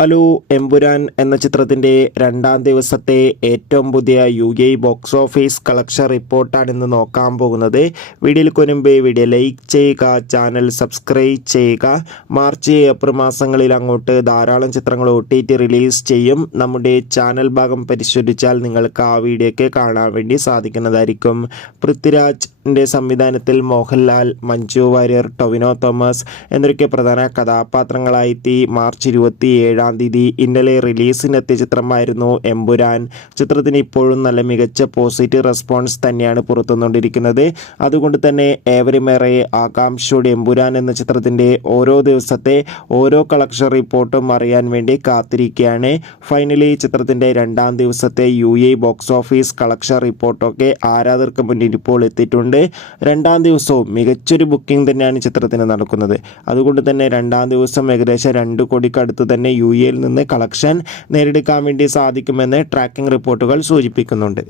Hello Empuraan എന്ന ചിത്രത്തിൻ്റെ രണ്ടാം ദിവസത്തെ ഏറ്റവും പുതിയ UK ബോക്സ് ഓഫീസ് കളക്ഷൻ റിപ്പോർട്ടാണ് ഇന്ന് നോക്കാൻ പോകുന്നത്. വീഡിയോയ്ക്ക് മുൻപ് വീഡിയോ ലൈക്ക് ചെയ്യുക, ചാനൽ സബ്സ്ക്രൈബ് ചെയ്യുക. മാർച്ച് ഏപ്രിൽ മാസങ്ങളിൽ അങ്ങോട്ട് ധാരാളം ചിത്രങ്ങൾ OTT റിലീസ് ചെയ്യും. നമ്മുടെ ചാനൽ ഭാഗം പരിശോധിച്ചാൽ നിങ്ങൾക്ക് ആ വീഡിയോയ്ക്ക് കാണാൻ വേണ്ടി സാധിക്കുന്നതായിരിക്കും. പൃഥ്വിരാജിൻ്റെ സംവിധാനത്തിൽ മോഹൻലാൽ, മഞ്ജു വാര്യർ, ടൊവിനോ തോമസ് എന്നൊക്കെ പ്രധാന കഥാപാത്രങ്ങളായെത്തി മാർച്ച് 27 തീയതി ഇന്നലെ റിലീസിനെത്തിയ ചിത്രമായിരുന്നു എമ്പുരാൻ. ചിത്രത്തിന് ഇപ്പോഴും നല്ല മികച്ച പോസിറ്റീവ് റെസ്പോൺസ് തന്നെയാണ് പുറത്തുവന്നുകൊണ്ടിരിക്കുന്നത്. അതുകൊണ്ട് തന്നെ ഏവരുമേറെ ആകാംക്ഷയോടെ എമ്പുരാൻ എന്ന ചിത്രത്തിൻ്റെ ഓരോ ദിവസത്തെ ഓരോ കളക്ഷൻ റിപ്പോർട്ടും അറിയാൻ വേണ്ടി കാത്തിരിക്കുകയാണ്. ഫൈനലി ചിത്രത്തിൻ്റെ രണ്ടാം ദിവസത്തെ UK ബോക്സ് ഓഫീസ് കളക്ഷൻ റിപ്പോർട്ടൊക്കെ ആരാധകർക്ക് മുന്നിൽ ഇപ്പോൾ എത്തിയിട്ടുണ്ട്. രണ്ടാം ദിവസവും മികച്ചൊരു ബുക്കിംഗ് തന്നെയാണ് ചിത്രത്തിന് നടക്കുന്നത്. അതുകൊണ്ട് തന്നെ രണ്ടാം ദിവസം ഏകദേശം 2 കോടിക്കടുത്ത് തന്നെ UK നിന്ന് കളക്ഷൻ നേടിയെടുക്കാൻ വേണ്ടി സാധിക്കുമെന്ന് ട്രാക്കിംഗ് റിപ്പോർട്ടുകൾ സൂചിപ്പിക്കുന്നുണ്ട്.